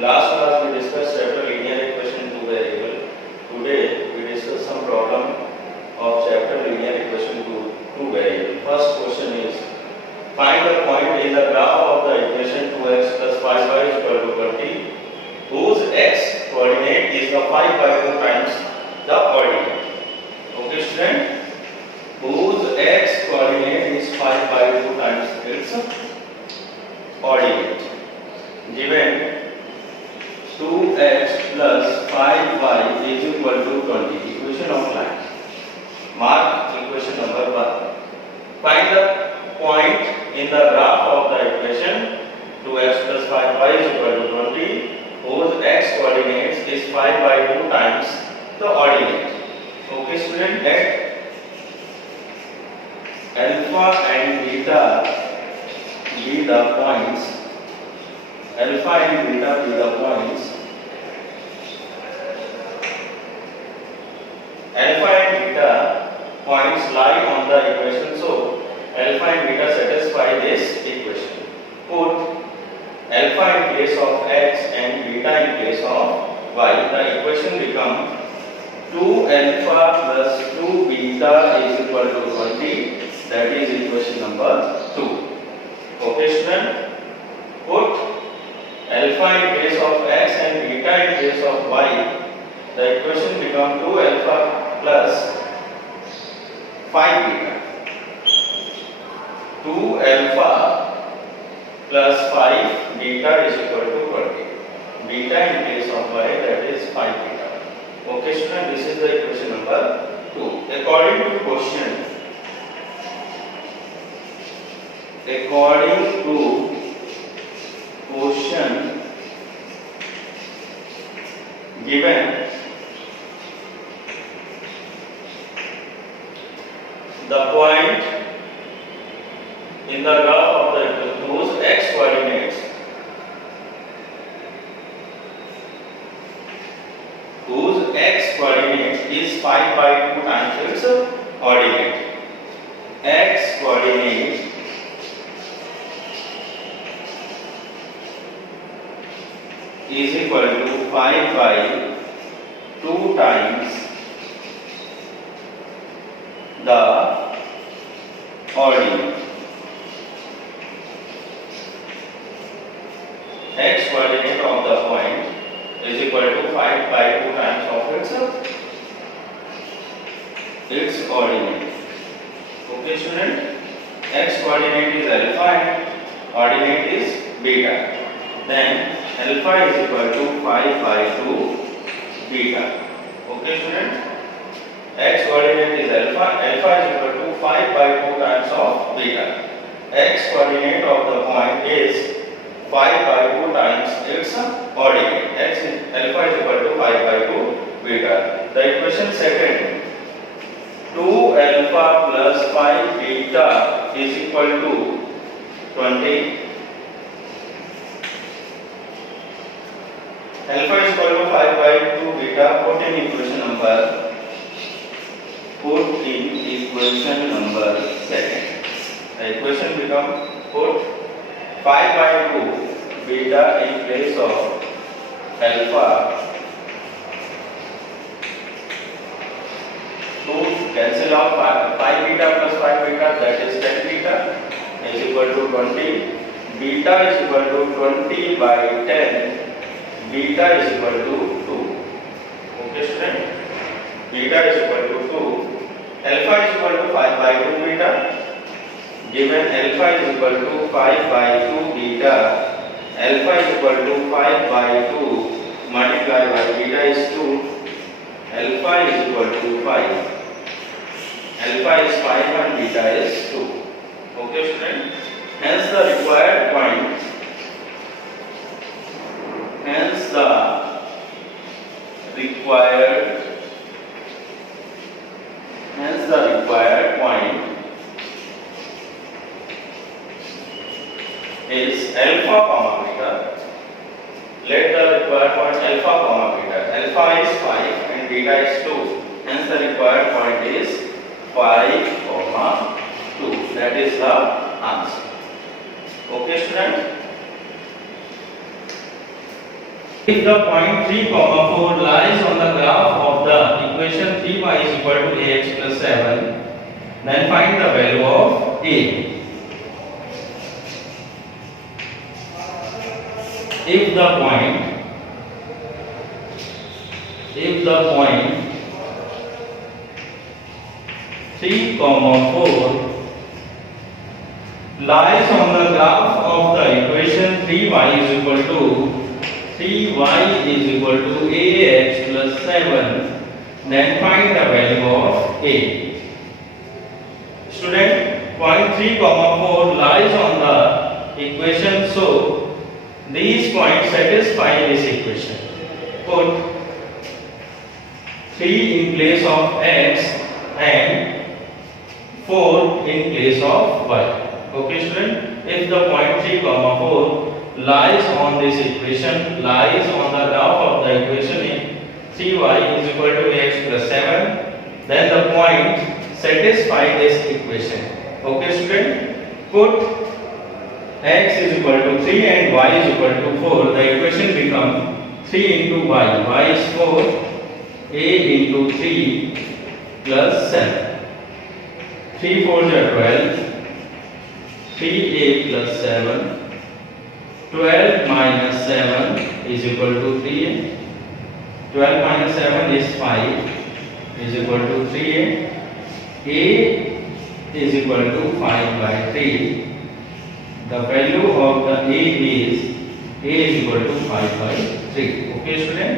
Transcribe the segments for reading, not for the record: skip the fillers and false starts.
Last class we discussed chapter linear equation to variable. Today we discuss some problem of chapter linear equation to two variable. First question is find the point in the graph of the equation 2x plus 5y is equal to 20 whose x coordinate is the 5 by 2 times the ordinate. Okay student, whose x coordinate is 5 by 2 times its ordinate. Given 2x plus 5y is equal to 20. Equation of line. Mark equation number 1. Find the point in the graph of the equation 2x plus 5y is equal to 20 whose x coordinates is 5 by 2 times the ordinate. Okay student, let alpha and beta be the points. Alpha and beta be the points. Alpha and beta points lie on the equation, so alpha and beta satisfy this equation. Put alpha in place of x and beta in place of y. The equation becomes 2 alpha plus 2 beta is equal to 20. That is equation number 2. Okay student, put alpha in place of x and beta in place of y. The equation becomes 2 alpha plus 5 beta. 2 alpha plus 5 beta is equal to 20. Beta in place of y, that is 5 beta. Okay student, this is the equation number 2. According to question given the point in the graph of the equation whose x coordinate is 5 by 2 times its ordinate. X coordinate is equal to 5 by 2 times the ordinate. X coordinate of the point is equal to 5 by 2 times of its ordinate. Okay student, x coordinate is alpha and ordinate is beta. Then alpha is equal to 5 by 2 beta. Okay student, x coordinate is alpha is equal to 5 by 2 times of beta. X coordinate of the point is 5 by 2 times its ordinate. Alpha is equal to 5 by 2 beta. The equation second, 2 alpha plus 5 beta is equal to 20. Alpha is equal to 5 by 2 beta. Put in equation number second. The equation becomes put 5 by 2 beta in place of alpha. 2 cancel out 5 beta plus 5 beta, that is 10 beta is equal to 20. Beta is equal to 20 by 10. Beta is equal to 2. Okay student, beta is equal to 2. Alpha is equal to 5 by 2 beta. Given alpha is equal to 5 by 2 beta, alpha is equal to 5 by 2 multiplied by beta is 2. Alpha is equal to 5. Alpha is 5 and beta is 2. Okay student, hence the required point. Hence the required point is alpha comma beta. Let the required point alpha comma beta. Alpha is 5 and beta is 2. Hence the required point is 5 comma 2. That is the answer. Okay student. If the point 3, 4 lies on the graph of the equation 3y is equal to ax plus 7, then find the value of a. If the point 3, 4 lies on the graph of the equation 3y is equal to ax plus 7, then find the value of a. Student, point 3, 4 lies on the equation, so these points satisfy this equation. Put 3 in place of x and 4 in place of y. Okay student, if the point 3, 4 lies on this equation, lies on the graph of the equation in 3y is equal to x plus 7, then the point satisfy this equation. Okay student, put x is equal to 3 and y is equal to 4, the equation become 3 into y, y is 4, a into 3 plus 7, 3 4s are 12, 3a plus 7, 12 minus 7 is equal to 3a, 12 minus 7 is 5 is equal to 3a, a is equal to 5 by 3, the value of the a is equal to 5 by 3. Okay student,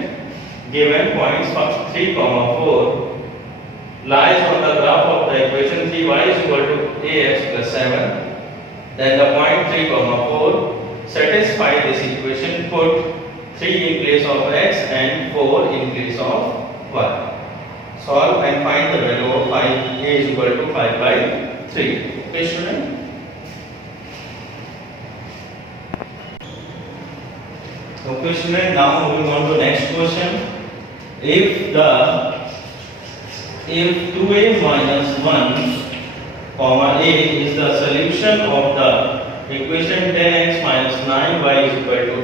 given points 3, 4 lies on the graph of the equation 3y is equal to ax plus 7, then the point 3, 4 satisfy this equation. Put 3 in place of x and 4 in place of y. Solve and find the value of 5, a is equal to 5 by 3. Okay student. Okay student, now moving on to next question. If 2a minus 1 comma a is the solution of the equation 10x minus 9y is equal to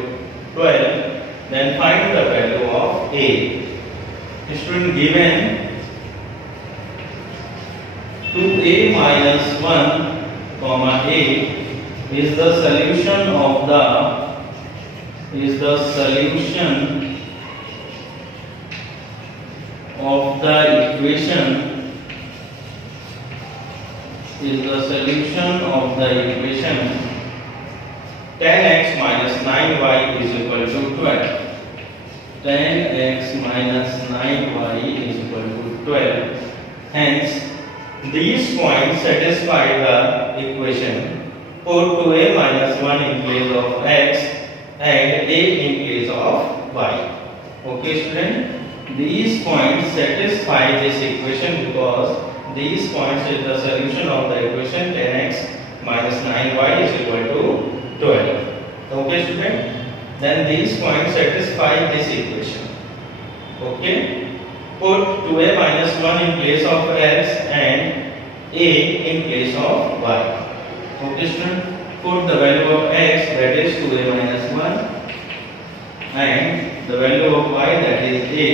12, then find the value of a. Student, given 2a minus 1 comma a is the solution of the equation 10x minus 9y is equal to 12. 10x minus 9y is equal to 12. Hence, these points satisfy the equation. Put 2a minus 1 in place of x and a in place of y. Okay student, these points satisfy this equation because these points is the solution of the equation 10x minus 9y is equal to 12. Okay student, then these points satisfy this equation. Okay, put 2a minus 1 in place of x and a in place of y. Okay student, put the value of x, that is 2a minus 1, and the value of y, that is a,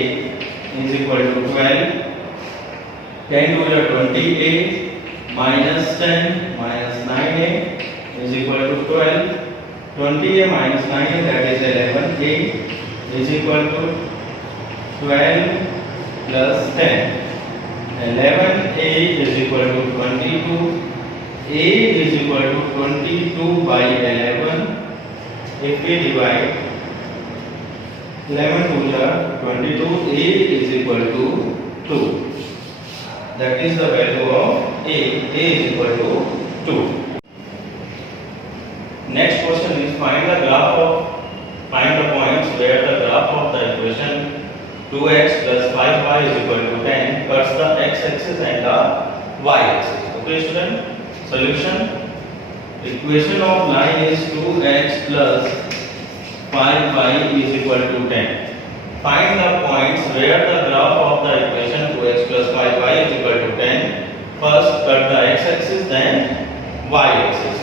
is equal to 12. 10 to the 28 minus 10 minus 9a is equal to 12. 20a minus 9a, that is 11a, is equal to 12 plus 10. 11a is equal to 22. A is equal to 22 by 11. If we divide 11 to the 22, a is equal to 2. That is the value of a is equal to 2. Next question is find the points where the graph of the equation 2x plus 5y is equal to 10 cuts the x-axis and the y-axis. Okay student, solution. Equation of line is 2x plus 5y is equal to 10. Find the points where the graph of the equation 2x plus 5y is equal to 10. First cut the x-axis, then y-axis.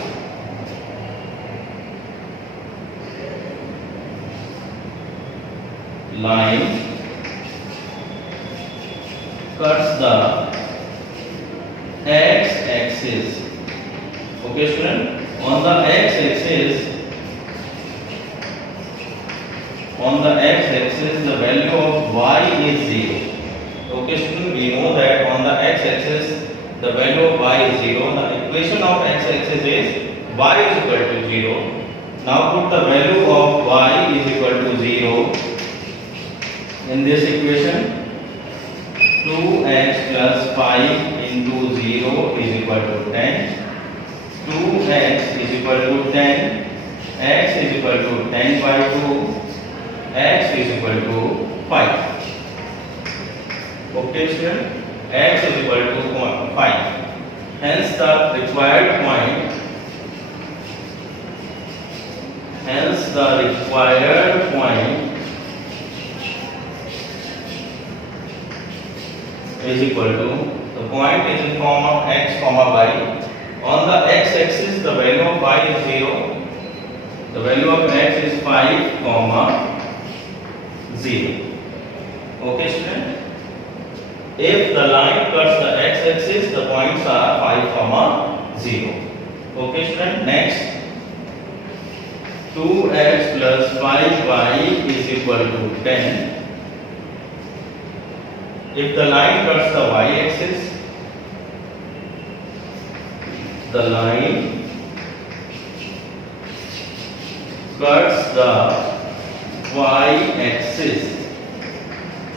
line cuts the x-axis. Okay, student. On the x-axis, the value of y is 0. Okay, student. We know that on the x-axis, the value of y is 0. The equation of x-axis is y is equal to 0. Now put the value of y is equal to 0 in this equation. 2x plus 5 into 0 is equal to 10. 2x is equal to 10. X is equal to 10 by 2. X is equal to 5. Okay, student. X is equal to 5. Hence the required point is equal to, the point is in form of x comma y. On the x-axis, the value of y is 0. The value of x is 5 comma 0. Okay, student. If the line cuts the x-axis, the points are 5 comma 0. Okay, student. Next, 2x plus 5y is equal to 10. If the line cuts the y-axis, the line cuts the y-axis.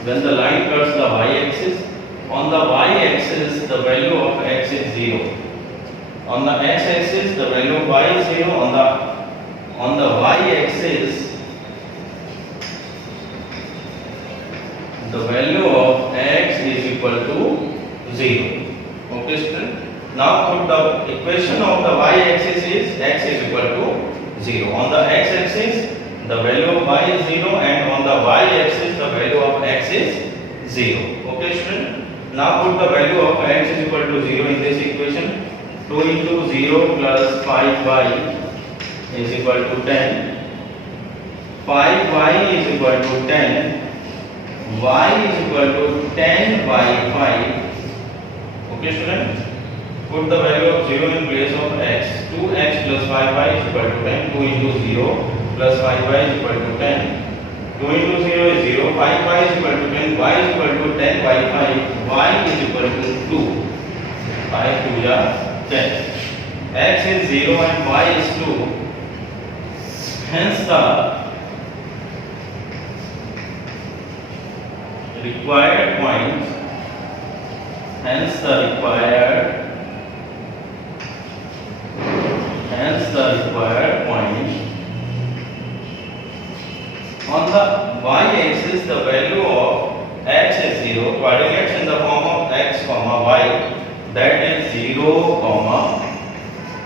When the line cuts the y-axis, on the y-axis the value of x is 0. On the x-axis the value of y is 0. On the y-axis the value of x is equal to 0. Okay, student. Now put the equation of the y-axis is x is equal to 0. On the x-axis the value of y is 0 and on the y-axis the value of x is 0. Okay, student. Now put the value of x is equal to 0 in this equation. 2 into 0 plus 5y is equal to 10. 5y is equal to 10. Y is equal to 10 by 5. Okay, student. Put the value of 0 in place of x. 2x plus 5y is equal to 10. 2 into 0 plus 5y is equal to 10. 2 into 0 is 0. 5y is equal to 10. Y is equal to 10 by 5. Y is equal to 2. 5 2 is 10. X is 0 and y is 2. Hence the required point on the y-axis the value of x is 0. Coordinates in the form of x comma y, that is 0 comma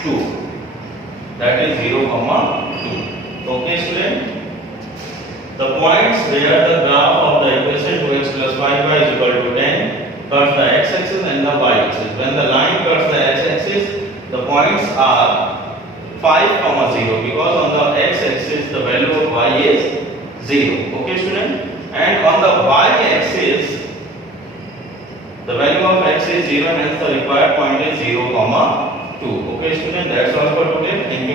2. That is 0 comma 2. Okay, student. The points where the graph of the equation 2x plus 5y is equal to 10 cuts the x-axis and the y-axis. When the line cuts the x-axis, the points are 5 comma 0 because on the x-axis the value of y is 0. Okay, student. And on the y-axis the value of x is 0 and hence the required point is 0 comma 2. Okay, student. That's all for today. Thank you.